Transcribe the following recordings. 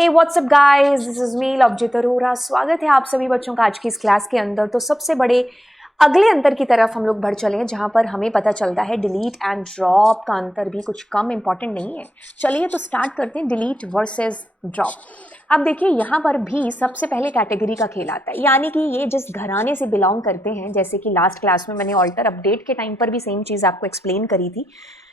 Hey what's up guys, this is me Lovejeet Arora. स्वागत है आप सभी बच्चों का आज की इस क्लास के अंदर। तो सबसे बड़े अगले अंतर की तरफ हम लोग बढ़ चले हैं, जहां पर हमें पता चलता है डिलीट एंड ड्रॉप का अंतर भी कुछ कम इंपॉर्टेंट नहीं है। चलिए तो स्टार्ट करते हैं, डिलीट वर्सेस ड्रॉप। अब देखिए यहाँ पर भी सबसे पहले कैटेगरी का खेल आता है, यानी कि ये जिस घराने से बिलोंग करते हैं। जैसे कि लास्ट क्लास में मैंने ऑल्टर अपडेट के टाइम पर भी सेम चीज़ आपको एक्सप्लेन करी थी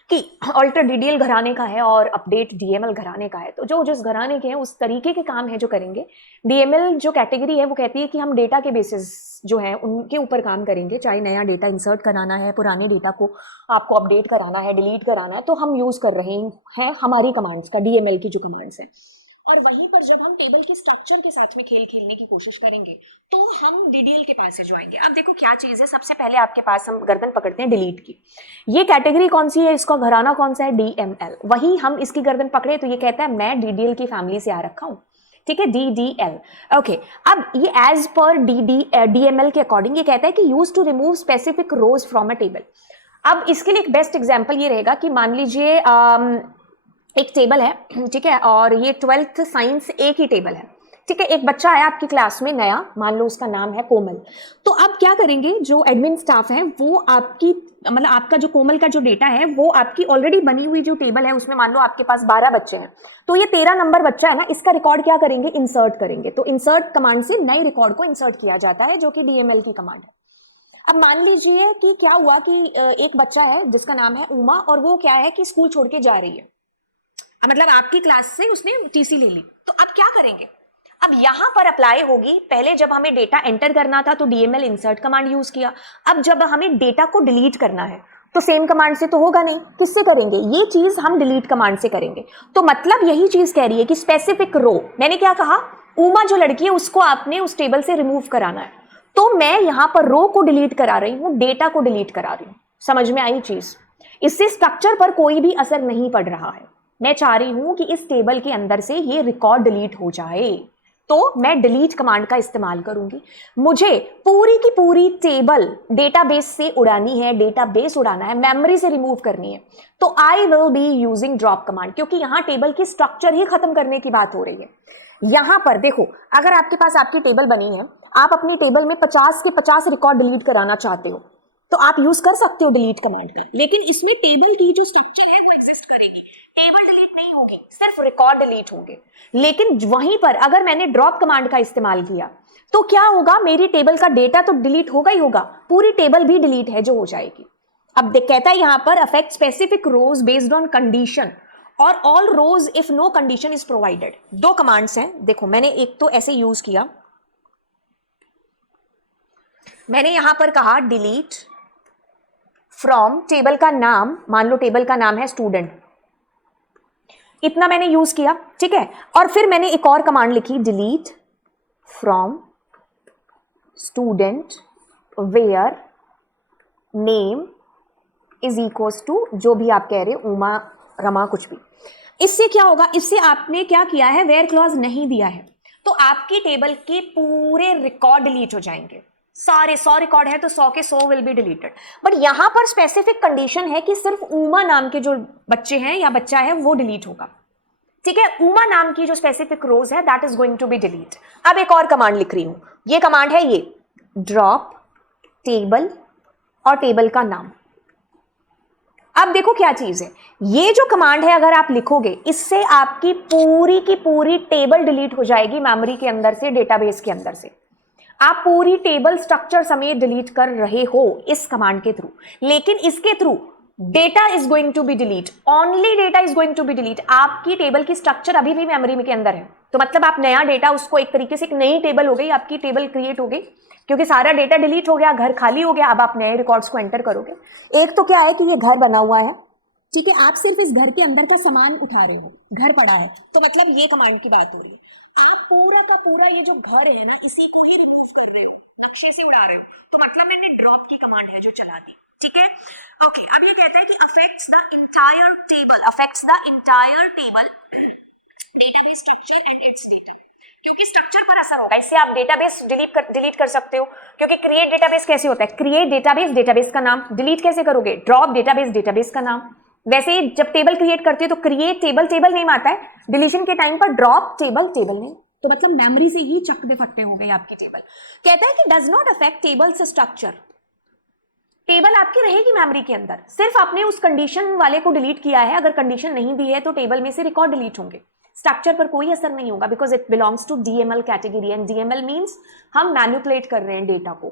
कि ऑल्टर डीडीएल घराने का है और अपडेट डीएमएल घराने का है। तो जो जिस घराने के हैं उस तरीके के काम है जो करेंगे। डीएमएल जो कैटेगरी है वो कहती है कि हम डेटा के बेसिस जो है उनके ऊपर काम करेंगे, चाहे नया डेटा इंसर्ट कराना है, पुराने डेटा को आपको अपडेट कराना है, डिलीट कराना है, तो हम यूज कर रहे हैं हमारी कमांड्स का, डीएमएल की जो कमांड्स है। और वहीं पर जब हम टेबल के स्ट्रक्चर के साथ में खेल खेलने की कोशिश करेंगे तो हम डीडीएल के पास से जाएंगे। अब देखो क्या चीज है, सबसे पहले आपके पास हम गर्दन पकड़ते हैं डिलीट की। ये कैटेगरी कौन सी है, इसका घराना कौन सा है, डीएमएल। वही हम इसकी गर्दन पकड़े तो ये कहता है मैं डीडीएल की फैमिली से आ रखा हूं, ठीक है, डीडीएल। ओके, अब ये एज पर डीएमएल के अकॉर्डिंग ये कहता है कि use to remove specific rows from a table. अब इसके लिए एक बेस्ट एग्जांपल ये रहेगा कि मान लीजिए एक टेबल है, ठीक है, और ये 12th साइंस एक ही टेबल है, ठीक है। एक बच्चा है आपकी क्लास में नया, मान लो उसका नाम है कोमल। तो आप क्या करेंगे, जो एडमिन स्टाफ है वो आपकी मतलब आपका जो कोमल का जो डेटा है वो आपकी ऑलरेडी बनी हुई जो टेबल है उसमें मान लो आपके पास 12 बच्चे हैं, तो ये 13 नंबर बच्चा है ना, इसका रिकॉर्ड क्या करेंगे, इंसर्ट करेंगे। तो इंसर्ट कमांड से नए रिकॉर्ड को इंसर्ट किया जाता है, जो कि डीएमएल की कमांड है। अब मान लीजिए कि क्या हुआ कि एक बच्चा है जिसका नाम है उमा, और वो क्या है कि स्कूल छोड़ के जा रही है, मतलब आपकी क्लास से उसने टीसी ले ली। तो अब क्या करेंगे, अब यहां पर अप्लाई होगी, पहले जब हमें डेटा एंटर करना था तो डीएमएल इंसर्ट कमांड यूज किया। अब जब हमें डेटा को डिलीट करना है तो सेम कमांड से तो होगा नहीं, किससे करेंगे, ये चीज हम डिलीट कमांड से करेंगे। तो मतलब यही चीज कह रही है कि स्पेसिफिक रो, मैंने क्या कहा, उमा जो लड़की है उसको आपने उस टेबल से रिमूव कराना है, तो मैं यहां पर रो को डिलीट करा रही हूं, डेटा को डिलीट करा रही हूं। समझ में आई चीज, इससे स्ट्रक्चर पर कोई भी असर नहीं पड़ रहा है। मैं चाह रही हूं कि इस टेबल के अंदर से ये रिकॉर्ड डिलीट हो जाए, तो मैं डिलीट कमांड का इस्तेमाल करूंगी। मुझे पूरी की पूरी टेबल डेटाबेस से उड़ानी है, डेटाबेस उड़ाना है, मेमोरी से रिमूव करनी है, तो I will be using drop command, क्योंकि यहां टेबल की स्ट्रक्चर ही खत्म करने की बात हो रही है। यहां पर देखो, अगर आपके पास आपकी टेबल बनी है, आप अपनी टेबल में 50 के 50 रिकॉर्ड डिलीट कराना चाहते हो, तो आप यूज कर सकते हो डिलीट कमांड का, लेकिन इसमें टेबल की जो स्ट्रक्चर है वो एग्जिस्ट करेगी, टेबल डिलीट नहीं होगी, सिर्फ रिकॉर्ड डिलीट होंगे। लेकिन वहीं पर अगर मैंने ड्रॉप कमांड का इस्तेमाल किया तो क्या होगा, मेरी टेबल का डेटा तो डिलीट होगा ही होगा, पूरी टेबल भी डिलीट है जो हो जाएगी। अब कहता है यहां पर affect specific rows based on condition और all rows if no condition is provided. दो कमांड्स हैं, देखो मैंने एक तो ऐसे यूज किया, मैंने यहां पर कहा डिलीट फ्रॉम टेबल का नाम, मान लो टेबल का नाम है स्टूडेंट, इतना मैंने यूज किया, ठीक है। और फिर मैंने एक और कमांड लिखी, delete from student where name is equals to जो भी आप कह रहे हो, उमा, रमा, कुछ भी। इससे क्या होगा, इससे आपने क्या किया है, वेयर क्लॉज नहीं दिया है, तो आपकी टेबल के पूरे रिकॉर्ड डिलीट हो जाएंगे। सारे 100 रिकॉर्ड है तो 100 के 100 विल बी डिलीटेड। बट यहां पर स्पेसिफिक कंडीशन है कि सिर्फ उमा नाम के जो बच्चे हैं या बच्चा है वो डिलीट होगा, ठीक है। उमा नाम की जो स्पेसिफिक रोज है that is going to be delete. अब एक और कमांड लिख रही हूं, ये कमांड है ये, ड्रॉप टेबल और टेबल का नाम। अब देखो क्या चीज है, ये जो कमांड है अगर आप लिखोगे, इससे आपकी पूरी की पूरी टेबल डिलीट हो जाएगी मेमोरी के अंदर से, डेटाबेस के अंदर से। आप पूरी टेबल स्ट्रक्चर समेत डिलीट कर रहे हो इस कमांड के थ्रू, लेकिन इसके through data is going to be delete, only data is going to be delete. आपकी टेबल की स्ट्रक्चर अभी भी मेमोरी के अंदर है, तो मतलब आप नया डेटा, उसको एक तरीके से एक नई टेबल हो गई, आपकी टेबल क्रिएट हो गई, क्योंकि सारा डेटा डिलीट हो गया, घर खाली हो गया, अब आप नए रिकॉर्ड्स को एंटर करोगे। एक तो क्या है कि ये घर बना हुआ है, ठीक है, आप सिर्फ इस घर के अंदर का सामान उठा रहे हो, घर पड़ा है, तो मतलब ये कमांड की बात हो रही है। आप पूरा का पूरा ये जो घर है ना, इसी को ही रिमूव कर रहे हो, नक्शे से उड़ा रहे हो, तो मतलब मैंने ड्रॉप की कमांड है जो चला दी, ठीक है। ओके, अब ये कहता है कि affects the entire table database structure and it's data, क्योंकि स्ट्रक्चर पर असर होगा, इससे आप डेटाबेस डिलीट कर सकते हो। क्योंकि क्रिएट डेटाबेस कैसे होता है, क्रिएट डेटाबेस, डेटाबेस का नाम, डिलीट कैसे करोगे, ड्रॉप डेटाबेस, डेटाबेस का नाम। वैसे जब टेबल क्रिएट करते हो तो क्रिएट टेबल टेबल नेम आता है, डिलीशन के टाइम पर ड्रॉप टेबल टेबल नेम, तो मतलब मेमोरी से ही चक दे फट्टे हो गई आपकी टेबल। कहता है कि does not affect tables structure, table आपकी रहेगी मेमोरी के अंदर, सिर्फ आपने उस कंडीशन वाले को डिलीट किया है, अगर कंडीशन नहीं दी है तो टेबल में से रिकॉर्ड डिलीट होंगे, स्ट्रक्चर पर कोई असर नहीं होगा, because it belongs to DML category, and DML means हम मैनिपुलेट कर रहे हैं डेटा को।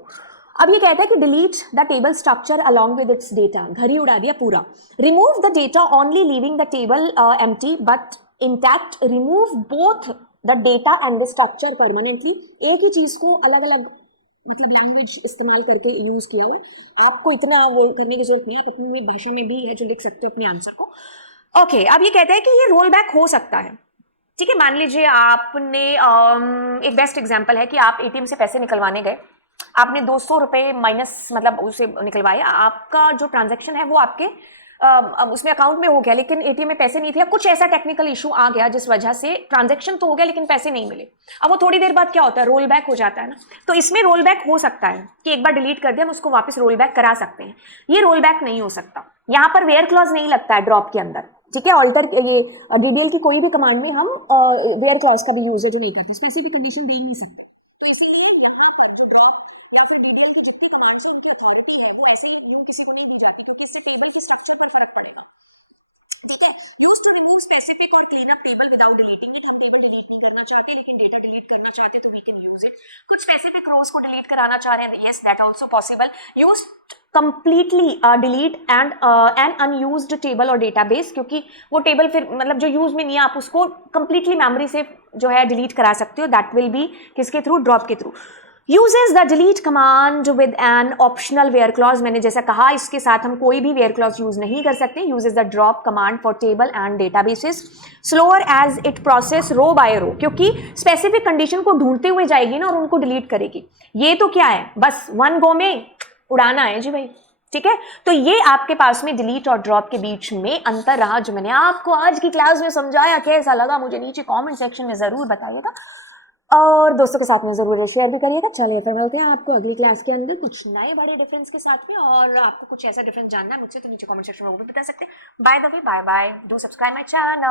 अब ये कहता है कि delete the table structure along with its data, घर ही उड़ा दिया पूरा। Remove the data only leaving the table empty but intact, remove both the data and the structure permanently, एक ही चीज को अलग अलग मतलब लैंग्वेज इस्तेमाल करके यूज किया हुआ, आपको इतना वो करने की जरूरत नहीं है, आप अपनी भाषा में भी है जो लिख सकते हो अपने आंसर को। ओके, अब ये कहता है कि ये रोल बैक हो सकता है, ठीक है। मान लीजिए आपने एक बेस्ट एग्जांपल है कि आप एटीएम से पैसे निकलवाने गए, आपने 200 रुपए माइनस मतलब उसे निकलवाए, आपका जो ट्रांजैक्शन है वो आपके उसमें अकाउंट में हो गया, लेकिन एटीएम में पैसे नहीं थे, कुछ ऐसा टेक्निकल इशू आ गया जिस वजह से ट्रांजैक्शन तो हो गया लेकिन पैसे नहीं मिले। अब वो थोड़ी देर बाद क्या होता है, रोल बैक हो जाता है ना, तो इसमें रोल बैक हो सकता है कि एक बार डिलीट कर दिया हम उसको वापस रोल बैक करा सकते हैं, ये रोल बैक नहीं हो सकता। यहाँ पर वेयर क्लॉज नहीं लगता है ड्रॉप के अंदर, ठीक है। ऑल्टर ये डीडीएल की कोई भी कमांड में हम वेयर क्लॉज का भी यूज जो नहीं करते, स्पेसिफिक कंडीशन दे ही नहीं सकते, तो इसीलिए यहाँ पर जो ड्रॉप या फिर डीडीएल की जितनी कमांड्स है उनकी अथॉरिटी है वो ऐसे यूं किसी को नहीं दी जाती, क्योंकि इससे टेबल के स्ट्रक्चर पर फर्क पड़ेगा, ठीक है। यूज टू रिमूव स्पेसिफिक और clean up table without deleting it, हम टेबल डिलीट नहीं करना चाहते लेकिन डेटा डिलीट करना चाहते तो वी कैन यूज इट। कुछ स्पेसिफिक रोज को डिलीट कराना चाह रहे हैं, yes that also possible. Use completely delete and an unused table और डेटाबेस, क्योंकि वो टेबल फिर मतलब जो यूज में नहीं है आप उसको कंप्लीटली मेमोरी से जो है डिलीट करा सकते हो, दैट विल बी किसके थ्रू, ड्रॉप के through. uses the delete command with an optional where clause, मैंने जैसा कहा इसके साथ हम कोई भी where clause यूज नहीं कर सकते। uses the drop command for table and databases, slower as it process row by row, क्योंकि स्पेसिफिक कंडीशन को ढूंढते हुए जाएगी ना और उनको डिलीट करेगी, ये तो क्या है बस वन गो में उड़ाना है जी भाई, ठीक है। तो ये आपके पास में डिलीट और ड्रॉप के बीच में अंतर रहा जो मैंने आपको आज की क्लास में समझाया, कैसा लगा मुझे नीचे कमेंट सेक्शन में जरूर बताइएगा और दोस्तों के साथ में जरूर शेयर भी करिएगा। चलिए फिर मिलते हैं आपको अगली क्लास के अंदर कुछ नए बड़े डिफरेंस के साथ में, और आपको कुछ ऐसा डिफरेंस जानना है मुझसे तो नीचे कमेंट सेक्शन में वो भी बता सकते हैं। By the way, bye bye, do subscribe my channel.